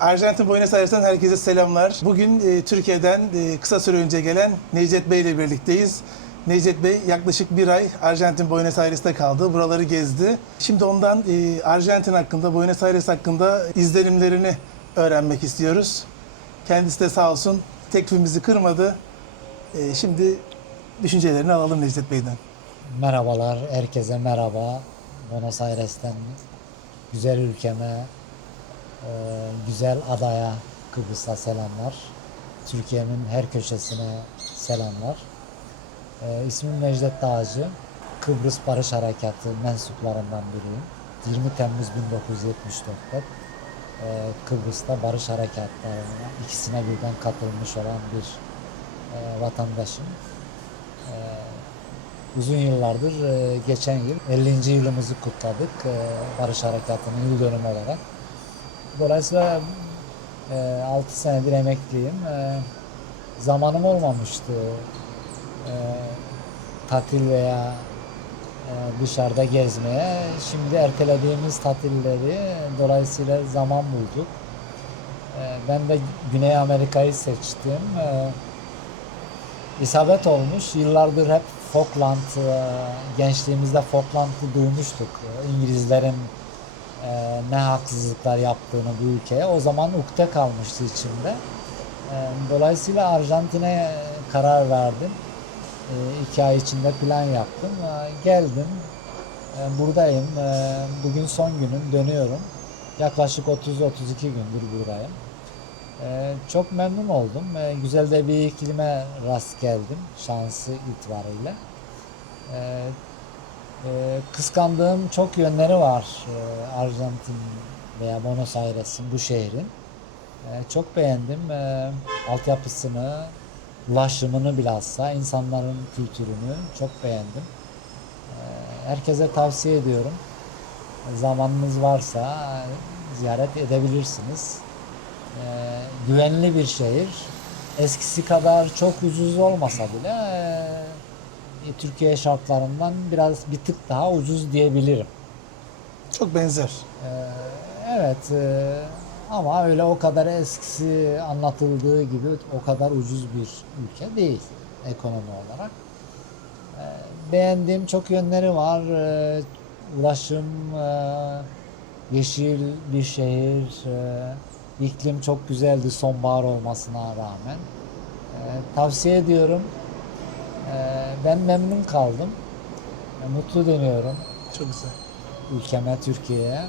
Arjantin Buenos Aires'ten herkese selamlar. Bugün e, Türkiye'den e, kısa süre önce gelen Necdet Bey ile birlikteyiz. Necdet Bey yaklaşık bir ay Arjantin Buenos Aires'te kaldı. Buraları gezdi. Şimdi ondan e, Arjantin hakkında, Buenos Aires hakkında izlenimlerini öğrenmek istiyoruz. Kendisi de sağ olsun teklifimizi kırmadı. E, şimdi düşüncelerini alalım Necdet Bey'den. Merhabalar, herkese merhaba. Buenos Aires'ten güzel ülkeme, güzel adaya, Kıbrıs'a selamlar. Türkiye'nin her köşesine selamlar. E, İsmim Necdet Dağcı. Kıbrıs Barış Harekatı mensuplarından biriyim. 20 Temmuz 1974'te e, Kıbrıs'ta Barış Harekatlarına ikisine birden katılmış olan bir e, vatandaşım. E, Uzun yıllardır e, geçen yıl 50. yılımızı kutladık e, Barış Harekatı'nın yıl dönümü olarak. Dolayısıyla e, 6 senedir emekliyim. E, zamanım olmamıştı e, tatil veya e, dışarıda gezmeye. Şimdi ertelediğimiz tatilleri dolayısıyla zaman bulduk. E, ben de Güney Amerika'yı seçtim. E, isabet olmuş. Yıllardır hep Falkland, e, gençliğimizde Falkland'ı duymuştuk. E, İngilizlerin e, ne haksızlıklar yaptığını bu ülkeye. O zaman ukde kalmıştı içimde. E, Dolayısıyla Arjantin'e karar verdim. E, iki ay içinde plan yaptım. E, Geldim. E, Buradayım. E, Bugün son günüm. Dönüyorum. Yaklaşık 30-32 gündür buradayım. Ee, çok memnun oldum. Ee, güzel de bir iklime rast geldim şansı itibariyle. Ee, e, kıskandığım çok yönleri var ee, Arjantin veya Buenos Aires'in bu şehrin. Ee, çok beğendim. Ee, altyapısını, ulaşımını bilhassa, insanların kültürünü çok beğendim. Ee, herkese tavsiye ediyorum. Zamanınız varsa ziyaret edebilirsiniz. Ee, güvenli bir şehir. Eskisi kadar çok ucuz olmasa bile e, Türkiye şartlarından biraz bir tık daha ucuz diyebilirim. Çok benzer. Ee, evet e, ama öyle o kadar eskisi anlatıldığı gibi o kadar ucuz bir ülke değil ekonomi olarak. Ee, beğendiğim çok yönleri var. Ee, ulaşım, e, yeşil bir şehir, e, iklim çok güzeldi sonbahar olmasına rağmen. Ee, tavsiye ediyorum. Ee, ben memnun kaldım. Mutlu dönüyorum Çok güzel. ülkeme, Türkiye'ye.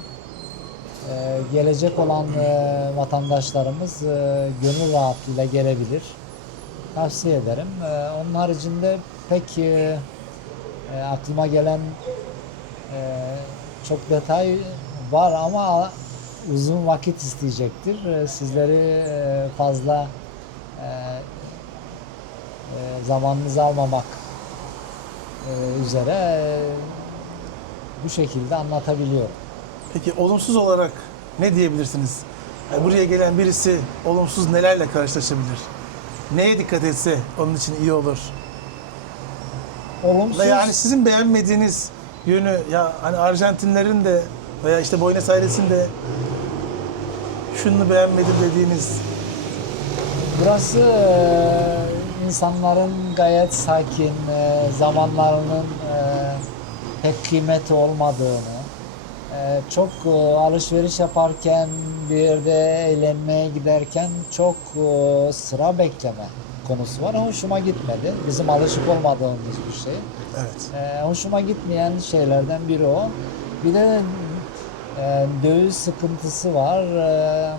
Ee, gelecek olan e, vatandaşlarımız e, gönül rahatlığıyla gelebilir. Tavsiye ederim. Ee, onun haricinde pek e, e, aklıma gelen e, çok detay var ama uzun vakit isteyecektir. E, sizleri e, fazla e, e, zamanınızı almamak e, üzere e, bu şekilde anlatabiliyorum. Peki olumsuz olarak ne diyebilirsiniz? Yani buraya gelen birisi olumsuz nelerle karşılaşabilir? Neye dikkat etse onun için iyi olur? Olumsuz yani sizin beğenmediğiniz yönü ya hani Arjantinlerin de veya işte Buenos Aires'in de şunu beğenmedim dediğiniz burası e, insanların gayet sakin, e, zamanlarının e, pek kıymeti olmadığını, e, çok e, alışveriş yaparken bir yerde eğlenmeye giderken çok e, sıra bekleme konusu var. Hoşuma gitmedi. Bizim alışık olmadığımız bir şey. evet. Ee, hoşuma gitmeyen şeylerden biri o. Bir de e, döviz sıkıntısı var. Ee,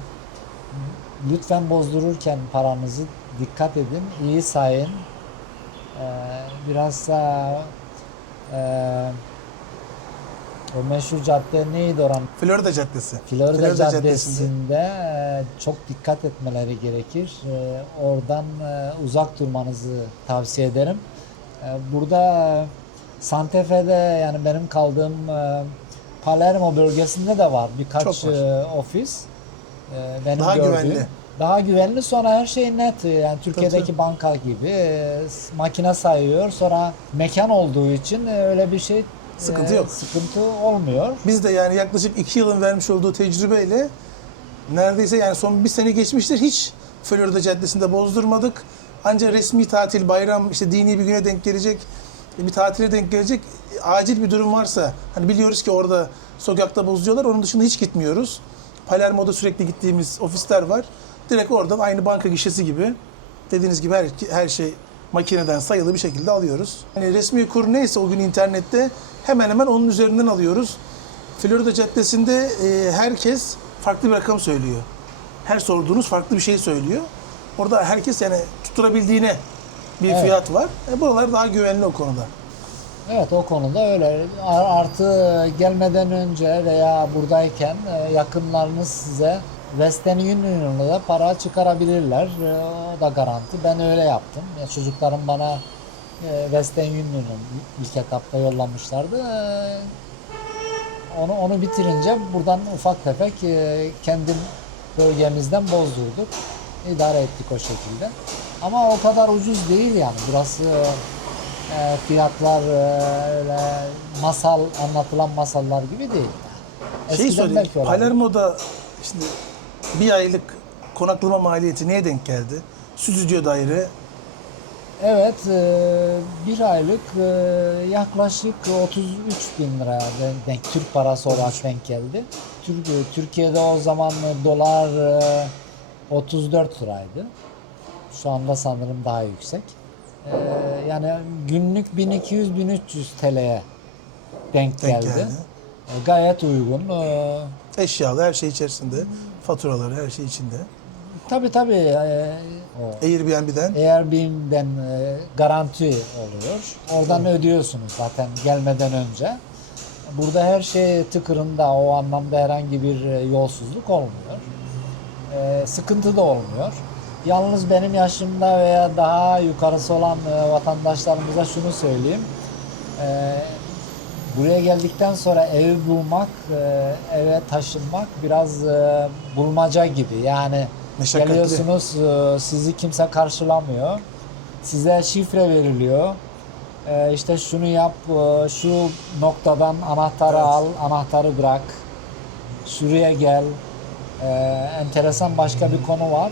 lütfen bozdururken paranızı dikkat edin, iyi sayın. Ee, biraz da e, o meşhur cadde neydi oran? Florida Caddesi. Florida, Florida Caddesi'nde e, çok dikkat etmeleri gerekir. E, Oradan e, uzak durmanızı tavsiye ederim. E, Burada Santa Fe'de yani benim kaldığım e, Palermo bölgesinde de var birkaç var. e, ofis. E, Benim Daha gördüğüm. güvenli. Daha güvenli sonra her şey net yani Türkiye'deki tabii. banka gibi e, makine sayıyor sonra mekan olduğu için e, öyle bir şey Sıkıntı e, yok. Sıkıntı olmuyor. Biz de yani yaklaşık iki yılın vermiş olduğu tecrübeyle Neredeyse yani son bir sene geçmiştir hiç Florida Caddesi'nde bozdurmadık. Ancak resmi tatil, bayram, işte dini bir güne denk gelecek, bir tatile denk gelecek acil bir durum varsa hani biliyoruz ki orada sokakta bozuyorlar. Onun dışında hiç gitmiyoruz. Palermo'da sürekli gittiğimiz ofisler var. Direkt oradan aynı banka gişesi gibi dediğiniz gibi her, her şey makineden sayılı bir şekilde alıyoruz. Yani resmi kur neyse o gün internette hemen hemen onun üzerinden alıyoruz. Florida Caddesi'nde e, herkes farklı bir rakam söylüyor. Her sorduğunuz farklı bir şey söylüyor. Orada herkes yani tutturabildiğine bir Evet. fiyat var. E, buralar daha güvenli o konuda. Evet o konuda öyle. Ar- Artı gelmeden önce veya buradayken e, yakınlarınız size Western Union'la da para çıkarabilirler. E, O da garanti. Ben öyle yaptım. Ya çocuklarım bana e, Western Union'u ilk etapta yollamışlardı. E, Onu onu bitirince buradan ufak tefek kendim bölgemizden bozdurduk. İdare ettik o şekilde. Ama o kadar ucuz değil yani. Burası e, fiyatlar e, öyle masal anlatılan masallar gibi değil. Şey Eskiden belki olabilir. Palermo'da şimdi bir aylık konaklama maliyeti neye denk geldi? Stüdyo daire Evet, e, bir aylık e, yaklaşık 33 bin lira denk- Türk parası olarak denk geldi. Türk, Türkiye'de o zaman dolar e, 34 liraydı. Şu anda sanırım daha yüksek. E, yani günlük 1200-1300 TL'ye denk, Denk geldi. geldi. Gayet uygun. E, eşyalı her şey içerisinde. Faturaları her şey içinde. tabii tabii e, o Airbnb'den Airbnb'den e, garanti oluyor. Oradan ödüyorsunuz zaten gelmeden önce. Burada her şey tıkırında o anlamda herhangi bir e, yolsuzluk olmuyor. E, sıkıntı da olmuyor. Yalnız benim yaşımda veya daha yukarısı olan e, vatandaşlarımıza şunu söyleyeyim. E, buraya geldikten sonra ev bulmak, e, eve taşınmak biraz e, bulmaca gibi. Yani Meşakkatli. geliyorsunuz e, sizi kimse karşılamıyor. Size şifre veriliyor. İşte şunu yap, şu noktadan anahtarı Evet. al, anahtarı bırak. Şuraya gel. Enteresan başka bir konu var.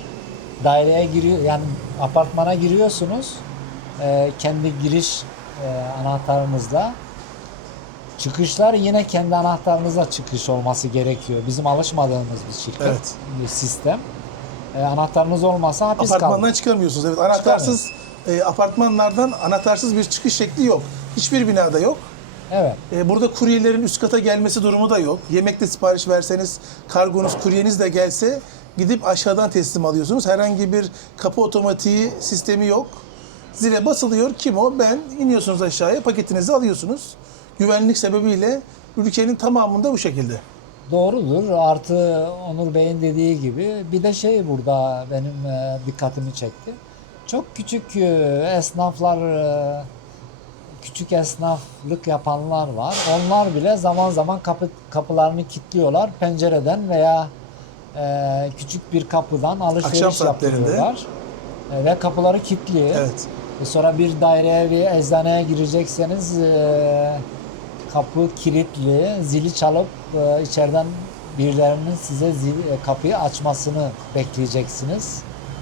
Daireye giriyor, yani apartmana giriyorsunuz. Kendi giriş anahtarınızla. Çıkışlar yine kendi anahtarınızla çıkış olması gerekiyor. Bizim alışmadığımız bir şirket, Evet. bir sistem. E, anahtarınız olmasa hapis apartmandan kalır. çıkamıyorsunuz. Evet, anahtarsız e, apartmanlardan anahtarsız bir çıkış şekli yok. Hiçbir binada yok. Evet. E, burada kuryelerin üst kata gelmesi durumu da yok. Yemekte sipariş verseniz, kargonuz, kuryeniz de gelse gidip aşağıdan teslim alıyorsunuz. Herhangi bir kapı otomatiği sistemi yok. Zile basılıyor. Kim o? Ben. İniyorsunuz aşağıya, paketinizi alıyorsunuz. Güvenlik sebebiyle ülkenin tamamında bu şekilde. Doğrudur. Artı Onur Bey'in dediği gibi bir de şey burada benim e, dikkatimi çekti. Çok küçük e, esnaflar, e, küçük esnaflık yapanlar var. Onlar bile zaman zaman kapı, kapılarını kilitliyorlar. Pencereden veya e, küçük bir kapıdan alışveriş Akşam yapıyorlar. E, ve kapıları kilitli. Evet. E, Sonra bir daireye bir eczaneye girecekseniz e, kapı kilitli, zili çalıp e, içeriden birilerinin size zil, e, kapıyı açmasını bekleyeceksiniz.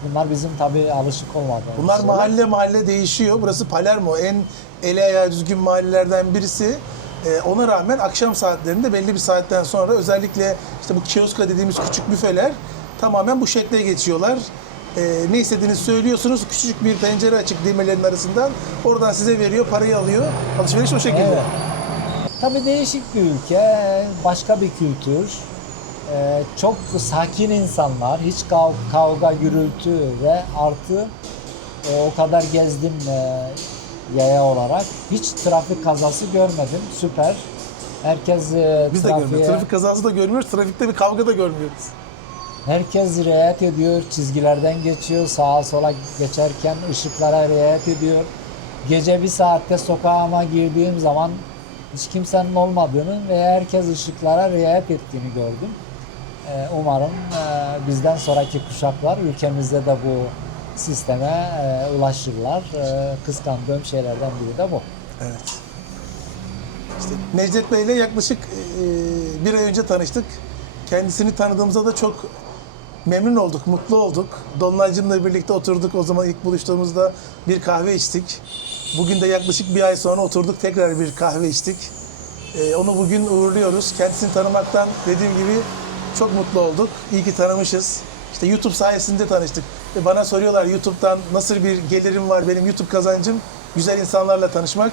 Bunlar bizim tabii alışık olmadığımız Bunlar şeyler. mahalle mahalle değişiyor. Burası Palermo. En ele ayağı düzgün mahallelerden birisi. Ee, ona rağmen akşam saatlerinde belli bir saatten sonra özellikle işte bu kioska dediğimiz küçük büfeler tamamen bu şekle geçiyorlar. Ee, ne istediğinizi söylüyorsunuz. Küçücük bir pencere açık demirlerin arasından. Oradan size veriyor, parayı alıyor. Alışveriş o şekilde. Evet. Tabii değişik bir ülke, başka bir kültür. Ee, çok sakin insanlar, hiç kav- kavga, gürültü ve artı e, o kadar gezdim e, yaya olarak. Hiç trafik kazası görmedim. Süper. Herkes e, Biz de trafiğe, görmüyoruz. Trafik kazası da görmüyoruz. Trafikte bir kavga da görmüyoruz. herkes riayet ediyor. Çizgilerden geçiyor. Sağa sola geçerken ışıklara riayet ediyor. Gece bir saatte sokağıma girdiğim zaman hiç kimsenin olmadığını ve herkes ışıklara riayet ettiğini gördüm. Ee, Umarım e, bizden sonraki kuşaklar ülkemizde de bu sisteme e, ulaşırlar. E, Kıskandığım şeylerden biri de bu. Evet. İşte Necdet Bey ile yaklaşık e, bir ay önce tanıştık. Kendisini tanıdığımızda da çok Memnun olduk, mutlu olduk. Dolunaycımla birlikte oturduk. O zaman ilk buluştuğumuzda bir kahve içtik. Bugün de yaklaşık bir ay sonra oturduk tekrar bir kahve içtik. Ee, onu bugün uğurluyoruz. Kendisini tanımaktan dediğim gibi çok mutlu olduk. İyi ki tanımışız. İşte YouTube sayesinde tanıştık. Ve bana soruyorlar YouTube'dan nasıl bir gelirim var benim YouTube kazancım? Güzel insanlarla tanışmak.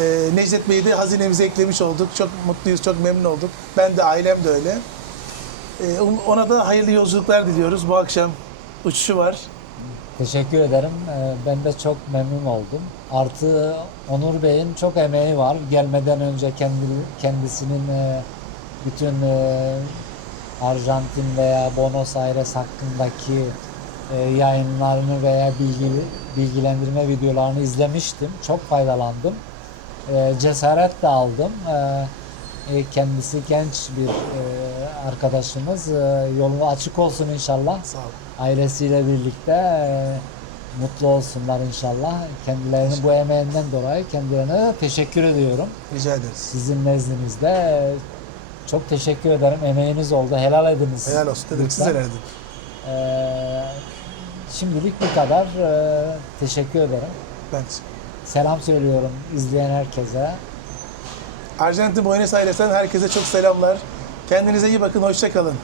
Ee, Necdet Bey'i de hazinemize eklemiş olduk. Çok mutluyuz, çok memnun olduk. Ben de ailem de öyle. Ee, ona da hayırlı yolculuklar diliyoruz. Bu akşam uçuşu var. Teşekkür ederim. Ee, Ben de çok memnun oldum. Artı Onur Bey'in çok emeği var. Gelmeden önce kendi kendisinin e, bütün e, Arjantin veya Buenos Aires hakkındaki e, yayınlarını veya bilgi bilgilendirme videolarını izlemiştim. Çok faydalandım. Cesaret de aldım. E, Kendisi genç bir e, arkadaşımız. E, Yolu açık olsun inşallah Sağ olun. ailesiyle birlikte mutlu olsunlar inşallah. Kendilerinin bu emeğinden dolayı kendilerine teşekkür ediyorum. Rica ederiz. Sizin nezdinizde çok teşekkür ederim. Emeğiniz oldu. Helal ediniz. Helal olsun dedik. Siz Lütfen. helal edin. Şimdilik bu kadar. Teşekkür ederim. Ben. Selam söylüyorum izleyen herkese. Arjantin Buenos Aires'ten herkese çok selamlar. Kendinize iyi bakın. Hoşça kalın.